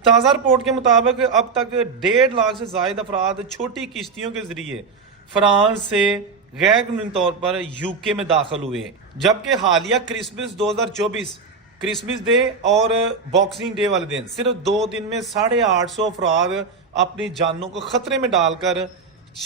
ताज़ा रिपोर्ट के मुताबिक अब तक 1.5 लाख से जायद अफराद छोटी किश्तियों के जरिए फ्रांस से गैर कानूनी तौर पर यूके में दाखिल हुए, जबकि हालिया क्रिसमस 2024 क्रिसमस डे और बॉक्सिंग डे वाले दिन सिर्फ 2 दिन में 850 अफराद अपनी जानों को खतरे में डालकर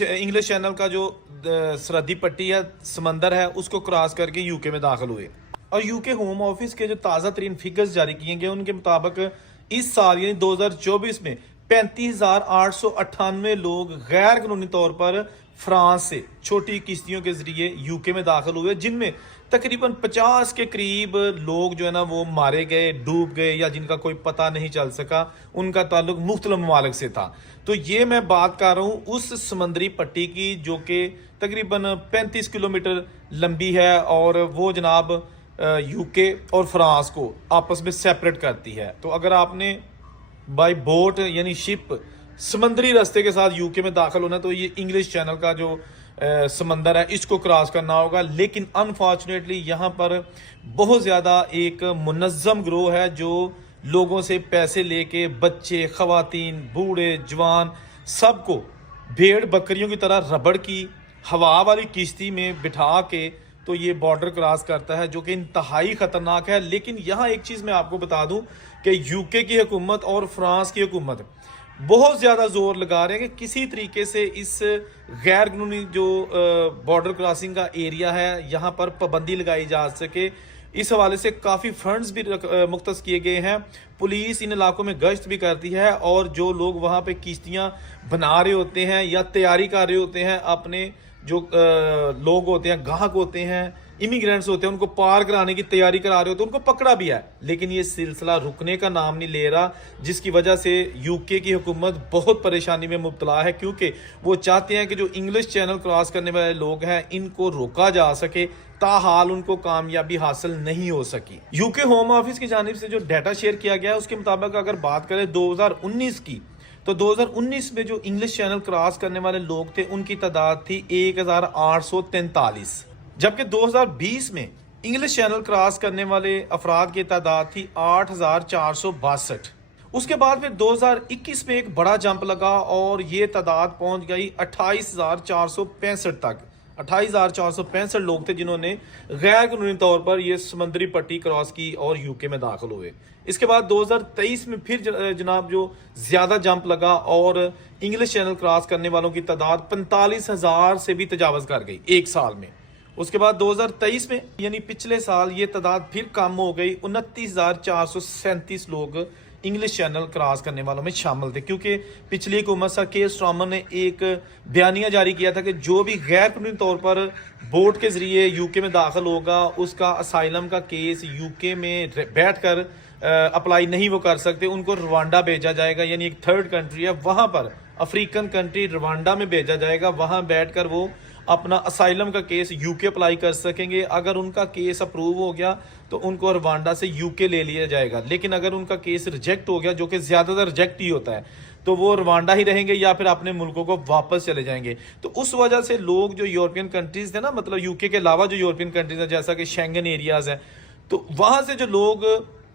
इंग्लिश चैनल का जो सरहदी पट्टी है, समंदर है, उसको क्रॉस करके यूके में दाखिल हुए। और यूके होम ऑफिस के जो ताज़ा तरीन फिगर्स जारी किए गए उनके मुताबिक इस साल यानी 2024 में 35,898 लोग गैर कानूनी तौर पर फ्रांस से छोटी किश्तियों के जरिए यूके में दाखिल हुए, जिनमें तकरीबन 50 के करीब लोग जो है ना वो मारे गए, डूब गए, या जिनका कोई पता नहीं चल सका, उनका ताल्लुक मुख्तलिफ ममालिक से था। तो ये मैं बात कर रहा हूँ उस समंदरी पट्टी की जो कि तकरीबन 35 किलोमीटर लंबी है और वो जनाब यूके और फ्रांस को आपस में सेपरेट करती है। तो अगर आपने बाय बोट यानी शिप समंदरी रास्ते के साथ यूके में दाखिल होना, तो ये इंग्लिश चैनल का जो समंदर है इसको क्रॉस करना होगा। लेकिन अनफॉर्चुनेटली यहाँ पर बहुत ज़्यादा एक मुनज़्ज़म ग्रोह है जो लोगों से पैसे लेके बच्चे, ख़वातीन, बूढ़े, जवान सबको भेड़ बकरियों की तरह रबड़ की हवा वाली किश्ती में बिठा के तो ये बॉर्डर क्रॉस करता है, जो कि इंतहाई ख़तरनाक है। लेकिन यहाँ एक चीज़ मैं आपको बता दूं कि यूके की हुकूमत और फ्रांस की हुकूमत बहुत ज़्यादा जोर लगा रहे हैं कि किसी तरीके से इस गैर कानूनी जो बॉर्डर क्रॉसिंग का एरिया है यहाँ पर पाबंदी लगाई जा सके। इस हवाले से काफ़ी फंड्स भी मुख्तस किए गए हैं। पुलिस इन इलाकों में गश्त भी करती है और जो लोग वहाँ पे किश्तियाँ बना रहे होते हैं या तैयारी कर रहे होते हैं, अपने जो लोग होते हैं, ग्राहक होते हैं, इमिग्रेंट्स होते हैं, उनको पार कराने की तैयारी करा रहे होते हैं, उनको पकड़ा भी है। लेकिन ये सिलसिला रुकने का नाम नहीं ले रहा, जिसकी वजह से यूके की हुकूमत बहुत परेशानी में मुब्तला है, क्योंकि वो चाहते हैं कि जो इंग्लिश चैनल क्रॉस करने वाले लोग हैं इनको रोका जा सके, ताहाल उनको कामयाबी हासिल नहीं हो सकी। यूके होम ऑफिस की जानिब से जो डाटा शेयर किया गया है उसके मुताबिक अगर बात करें 2019 की, तो 2019 में जो इंग्लिश चैनल क्रॉस करने वाले लोग थे उनकी तादाद थी 1843, जबकि 2020 में इंग्लिश चैनल क्रॉस करने वाले अफराद की तादाद थी 8462। उसके बाद फिर 2021 में एक बड़ा जंप लगा और ये तादाद पहुंच गई 28,465 तक। 28,465 लोग थे जिन्होंने गैर कानूनी तौर पर यह समंदरी पट्टी क्रॉस की और यूके में दाखिल हुए। इसके बाद 2023 में फिर जनाब जो ज्यादा जंप लगा और इंग्लिश चैनल क्रॉस करने वालों की तादाद 45,000 से भी तजावज कर गई एक साल में। उसके बाद 2023 में यानी पिछले साल ये तादाद फिर कम हो गई, 29,437 लोग इंग्लिश चैनल क्रॉस करने वालों में शामिल थे, क्योंकि पिछली हुकूमत सर के स्ट्रॉमर ने एक बयानिया जारी किया था कि जो भी गैर कानूनी तौर पर बोट के जरिए यूके में दाखिल होगा उसका असाइलम का केस यूके में बैठकर अप्लाई नहीं वो कर सकते, उनको रवांडा भेजा जाएगा, यानी एक थर्ड कंट्री है वहां पर, अफ्रीकन कंट्री रवांडा में भेजा जाएगा, वहां बैठकर वो अपना असाइलम का केस यूके अप्लाई कर सकेंगे। अगर उनका केस अप्रूव हो गया तो उनको रवांडा से यूके ले लिया जाएगा, लेकिन अगर उनका केस रिजेक्ट हो गया, जो कि ज्यादातर रिजेक्ट ही होता है, तो वो रवांडा ही रहेंगे या फिर अपने मुल्कों को वापस चले जाएंगे। तो उस वजह से लोग जो यूरोपियन कंट्रीज थे ना, मतलब यूके के अलावा जो यूरोपियन कंट्रीज है जैसा कि शेंगन एरियाज है, तो वहां से जो लोग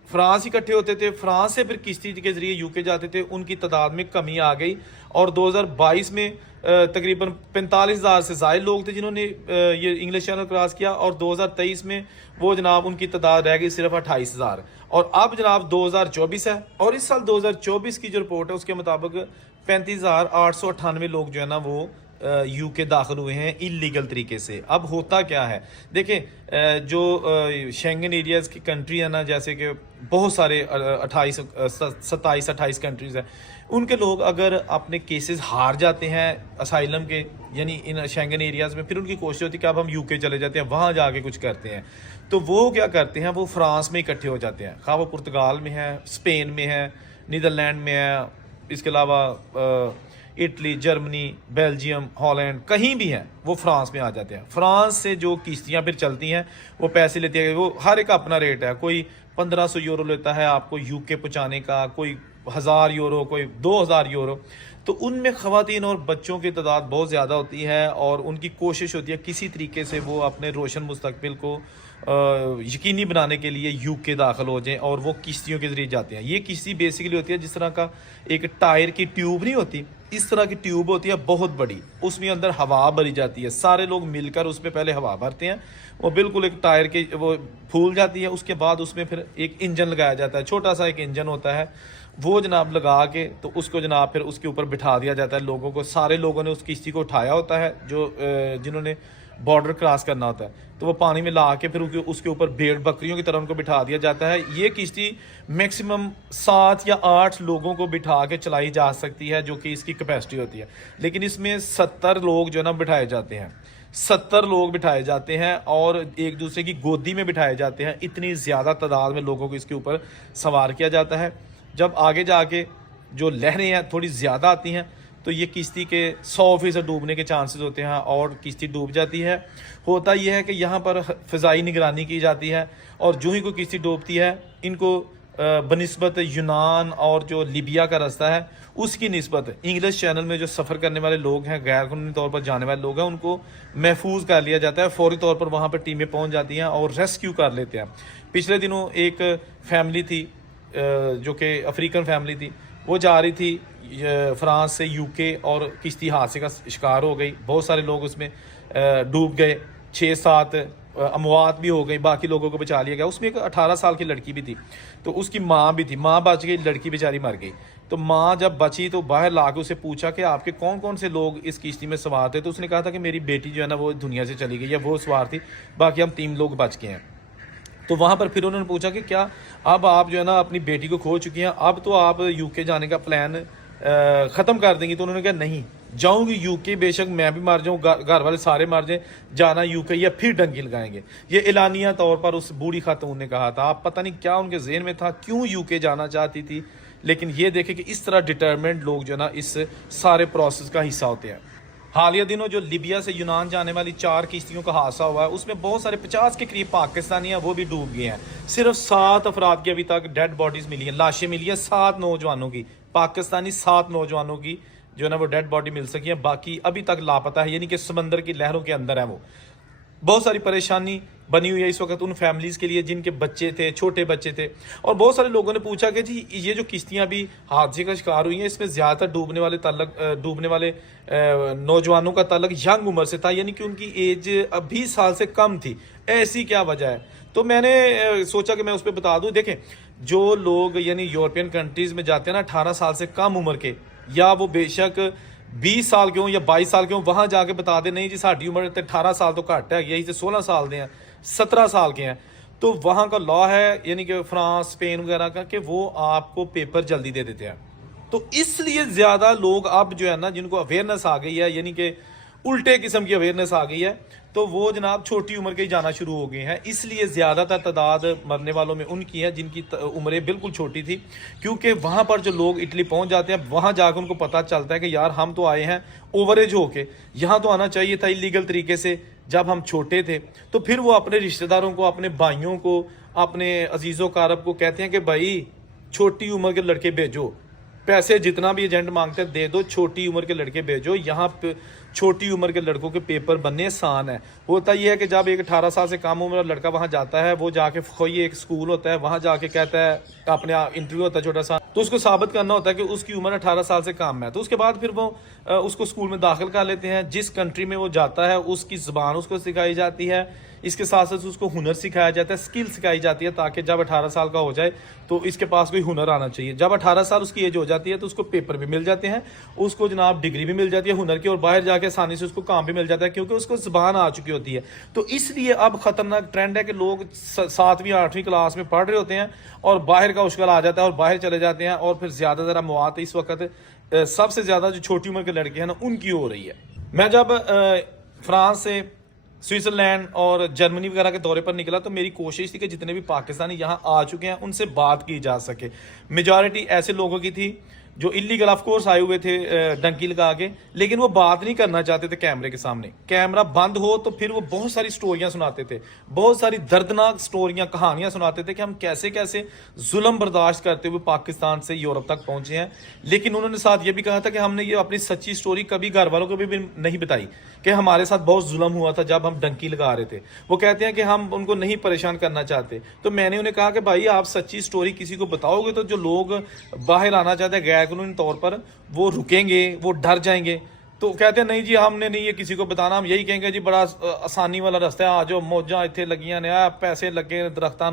फ्रांस इकट्ठे होते थे, फ्रांस से फिर किश्ती के जरिए यूके जाते थे, उनकी तादाद में कमी आ गई और 2022 में तकरीबन 45,000 से ज़ायद लोग थे जिन्होंने ये इंग्लिश चैनल क्रॉस किया और 2023 में वो जनाब उनकी तादाद रह गई सिर्फ 28,000। और अब जनाब 2024 है और इस साल 2024 की जो रिपोर्ट है उसके मुताबिक 35,898 लोग जो है ना वो यूके दाखिल हुए हैं इलीगल तरीके से। अब होता क्या है, देखें जो शेंगन एरियाज की कंट्री है ना, जैसे कि बहुत सारे 27-28 कंट्रीज हैं, उनके लोग अगर अपने केसेस हार जाते हैं असाइलम के, यानी इन शेंगन एरियाज में, फिर उनकी कोशिश होती है कि अब हम यूके चले जाते हैं, वहाँ जाके कुछ करते हैं, तो वो क्या करते हैं, वो फ्रांस में इकट्ठे हो जाते हैं, खा वो पुर्तगाल में है, स्पेन में है, नीदरलैंड में है, इसके अलावा इटली, जर्मनी, बेल्जियम, हॉलैंड, कहीं भी हैं, वो फ्रांस में आ जाते हैं। फ्रांस से जो किश्तियाँ फिर चलती हैं वो पैसे लेती है, वो हर एक अपना रेट है, कोई 1500 यूरो लेता है आपको यूके पहुँचाने का, कोई 1000 यूरो, कोई 2000 यूरो। तो उनमें ख़वातीन और बच्चों की तादाद बहुत ज़्यादा होती है और उनकी कोशिश होती है किसी तरीके से वो अपने रोशन मुस्तकबिल को यकीनी बनाने के लिए यूके दाखिल हो जाएं और वो किश्तियों के ज़रिए जाते हैं। ये किश्ती बेसिकली होती है जिस तरह का एक टायर की ट्यूब नहीं होती, इस तरह की ट्यूब होती है बहुत बड़ी, उसमें अंदर हवा भरी जाती है, सारे लोग मिलकर उसमें पहले हवा भरते हैं, वो बिल्कुल एक टायर के वो फूल जाती है, उसके बाद उसमें फिर एक इंजन लगाया जाता है, छोटा सा एक इंजन होता है, वो जनाब लगा के तो उसको जनाब फिर उसके ऊपर बिठा दिया जाता है लोगों को। सारे लोगों ने उस किश्ती को उठाया होता है जो जिन्होंने बॉर्डर क्रॉस करना होता है, तो वो पानी में ला के फिर उसके ऊपर भेड़ बकरियों की तरह उनको बिठा दिया जाता है। ये किश्ती मैक्सिमम 7 या 8 लोगों को बिठा के चलाई जा सकती है, जो कि इसकी कैपेसिटी होती है, लेकिन इसमें 70 लोग जो है ना बिठाए जाते हैं, 70 लोग बिठाए जाते हैं और एक दूसरे की गोदी में बिठाए जाते हैं। इतनी ज़्यादा तादाद में लोगों को इसके ऊपर सवार किया जाता है। जब आगे जाके जो लहरें हैं थोड़ी ज़्यादा आती हैं तो ये किश्ती के 100% डूबने के चांसेस होते हैं और किश्ती डूब जाती है। होता यह है कि यहाँ पर फ़िज़ाई निगरानी की जाती है और जो ही कोई किश्ती डूबती है, इनको बनिस्बत यूनान और जो लीबिया का रास्ता है उसकी निस्बत इंग्लिश चैनल में जो सफ़र करने वाले लोग हैं, गैर कानूनी तौर पर जाने वाले लोग हैं, उनको महफूज कर लिया जाता है। फौरी तौर पर वहाँ पर टीमें पहुँच जाती हैं और रेस्क्यू कर लेते हैं। पिछले दिनों एक फैमिली थी जो कि अफ्रीकन फैमिली थी, वो जा रही थी फ्रांस से यूके और किश्ती हादसे का शिकार हो गई। बहुत सारे लोग उसमें डूब गए, 6-7 अमवात भी हो गई, बाकी लोगों को बचा लिया गया। उसमें एक 18 साल की लड़की भी थी, तो उसकी माँ भी थी, माँ बच गई, लड़की बेचारी मर गई। तो माँ जब बची तो बाहर ला के उसे पूछा कि आपके कौन कौन से लोग इस किश्ती में सवार थे, तो उसने कहा था कि मेरी बेटी जो है ना वो दुनिया से चली गई है, वो सवार थी, बाकी हम 3 लोग बच गए हैं। तो वहाँ पर फिर उन्होंने पूछा कि क्या अब आप जो है ना अपनी बेटी को खो चुकी हैं, अब तो आप यूके जाने का प्लान ख़त्म कर देंगी? तो उन्होंने कहा नहीं, जाऊंगी यूके, बेशक मैं भी मर जाऊँ, घर वाले सारे मर जाएं, जाना यूके या फिर डंकी लगाएंगे। ये एलानिया तौर पर उस बूढ़ी खातून ने कहा था। आप पता नहीं क्या उनके जहन में था, क्यों यूके जाना चाहती थी, लेकिन ये देखें कि इस तरह डिटर्मेंट लोग जो है ना इस सारे प्रोसेस का हिस्सा होते हैं। हालिया दिनों जो लीबिया से यूनान जाने वाली 4 किश्तियों का हादसा हुआ है, उसमें बहुत सारे 50 के करीब पाकिस्तानी हैं, वो भी डूब गए हैं। सिर्फ 7 अफराद की अभी तक डेड बॉडीज मिली हैं, लाशें मिली हैं, 7 नौजवानों की, पाकिस्तानी 7 नौजवानों की जो है ना वो डेड बॉडी मिल सकी है, बाकी अभी तक लापता है, यानी कि समंदर की लहरों के अंदर है वो। बहुत सारी परेशानी बनी हुई है इस वक्त उन फैमिलीज़ के लिए जिनके बच्चे थे, छोटे बच्चे थे। और बहुत सारे लोगों ने पूछा कि जी ये जो किश्तियां अभी हादसे का शिकार हुई हैं, इसमें ज़्यादातर डूबने वाले नौजवानों का ताल्लुक यंग उम्र से था, यानी कि उनकी एज 20 साल से कम थी। ऐसी क्या वजह है? तो मैंने सोचा कि मैं उस पर बता दूं। देखें, जो लोग यानी यूरोपियन कंट्रीज़ में जाते हैं ना 18 साल से कम उम्र के, या वो बेशक 20 साल के हों या 22 साल के हों, वहाँ जाके बता दे नहीं जी साड़ी उम्र 18 साल तो घट है, यही से 16 साल दे हैं, 17 साल के हैं, तो वहाँ का लॉ है यानी कि फ्रांस, स्पेन वगैरह का, कि वो आपको पेपर जल्दी दे देते हैं। तो इसलिए ज़्यादा लोग अब जो है ना जिनको अवेयरनेस आ गई है, यानी कि उल्टे किस्म की अवेयरनेस आ गई है, तो वो जनाब छोटी उम्र के ही जाना शुरू हो गए हैं। इसलिए ज़्यादातर तादाद मरने वालों में उनकी है जिनकी उम्रें बिल्कुल छोटी थी, क्योंकि वहाँ पर जो लोग इटली पहुँच जाते हैं, वहाँ जाकर उनको पता चलता है कि यार हम तो आए हैं ओवरेज होके, यहाँ तो आना चाहिए था इलीगल तरीके से जब हम छोटे थे। तो फिर वो अपने रिश्तेदारों को, अपने भाइयों को, अपने अजीज़ों कारब को कहते हैं कि भाई छोटी उम्र के लड़के भेजो, पैसे जितना भी एजेंट मांगते हैं दे दो, छोटी उम्र के लड़के भेजो, यहाँ पे छोटी उम्र के लड़कों के पेपर बनने आसान है। होता यह है कि जब एक 18 साल से कम उम्र लड़का वहाँ जाता है, वो जाके कोई एक स्कूल होता है, वहाँ जाके कहता है, अपने इंटरव्यू होता है छोटा सा, तो उसको साबित करना होता है कि उसकी उम्र 18 साल से कम है। तो उसके बाद फिर वो उसको स्कूल में दाखिल कर लेते हैं। जिस कंट्री में वो जाता है उसकी ज़बान उसको सिखाई जाती है, इसके साथ साथ उसको हुनर सिखाया जाता है, स्किल सिखाई जाती है, ताकि जब 18 साल का हो जाए तो इसके पास कोई हुनर आना चाहिए। जब 18 साल उसकी एज हो जाती है तो उसको पेपर भी मिल जाते हैं, उसको जनाब डिग्री भी मिल जाती है हुनर की, और बाहर जाके आसानी से उसको काम भी मिल जाता है, क्योंकि उसको ज़बान आ चुकी होती है। तो इसलिए अब ख़तरनाक ट्रेंड है कि लोग 7वीं 8वीं क्लास में पढ़ रहे होते हैं और बाहर का उश्कल आ जाता है और बाहर चले जाते हैं, और फिर ज़्यादा ज़रा मौत इस वक्त सबसे ज़्यादा जो छोटी उम्र के लड़के हैं ना उनकी हो रही है। मैं जब फ्रांस से स्विट्ज़रलैंड और जर्मनी वगैरह के दौरे पर निकला तो मेरी कोशिश थी कि जितने भी पाकिस्तानी यहाँ आ चुके हैं उनसे बात की जा सके। मेजॉरिटी ऐसे लोगों की थी जो इलीगल ऑफ कोर्स आए हुए थे डंकी लगा के, लेकिन वो बात नहीं करना चाहते थे कैमरे के सामने। कैमरा बंद हो तो फिर वो बहुत सारी स्टोरियां सुनाते थे, बहुत सारी दर्दनाक स्टोरियां, कहानियां सुनाते थे कि हम कैसे कैसे जुल्म बर्दाश्त करते हुए पाकिस्तान से यूरोप तक पहुंचे हैं। लेकिन उन्होंने साथ ये भी कहा था कि हमने ये अपनी सच्ची स्टोरी कभी घर वालों को भी नहीं बताई कि हमारे साथ बहुत जुल्म हुआ था जब हम डंकी लगा रहे थे। वो कहते हैं कि हम उनको नहीं परेशान करना चाहते। तो मैंने उन्हें कहा कि भाई आप सच्ची स्टोरी किसी को बताओगे तो जो लोग बाहर आना चाहते हैं गैर कानूनी तौर पर वो रुकेंगे, वो डर जाएंगे। तो कहते हैं नहीं जी हमने नहीं ये किसी को बताना, हम यही कहेंगे जी बड़ा आसानी वाला रास्ता है, आ जाओ मौजा इतने लगियां ने, पैसे लगे दरख्तां।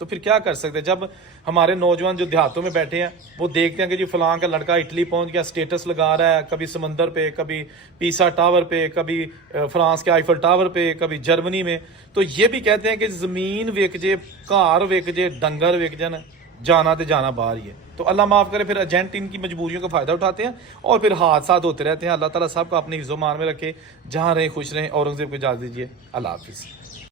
तो फिर क्या कर सकते हैं जब हमारे नौजवान जो देहातों में बैठे हैं वो देखते हैं कि जी फलां का लड़का इटली पहुंच गया, स्टेटस लगा रहा है, कभी समंदर पे, कभी पीसा टावर पे, कभी फ्रांस के आईफल टावर पे, कभी जर्मनी में। तो ये भी कहते हैं कि जमीन विक जे, घर विक जे, डंगर विक जान, जाना तो जाना बाहर ही है। तो अल्लाह माफ़ करे, फिर एजेंट इनकी मजबूरियों का फ़ायदा उठाते हैं और फिर हादसात होते रहते हैं। अल्लाह ताला सबको अपनी हिज़्ज़ो मान में रखे, जहाँ रहें खुश रहें। औरंगज़ेब को इजाज़त दीजिए, अल्लाह हाफिज़।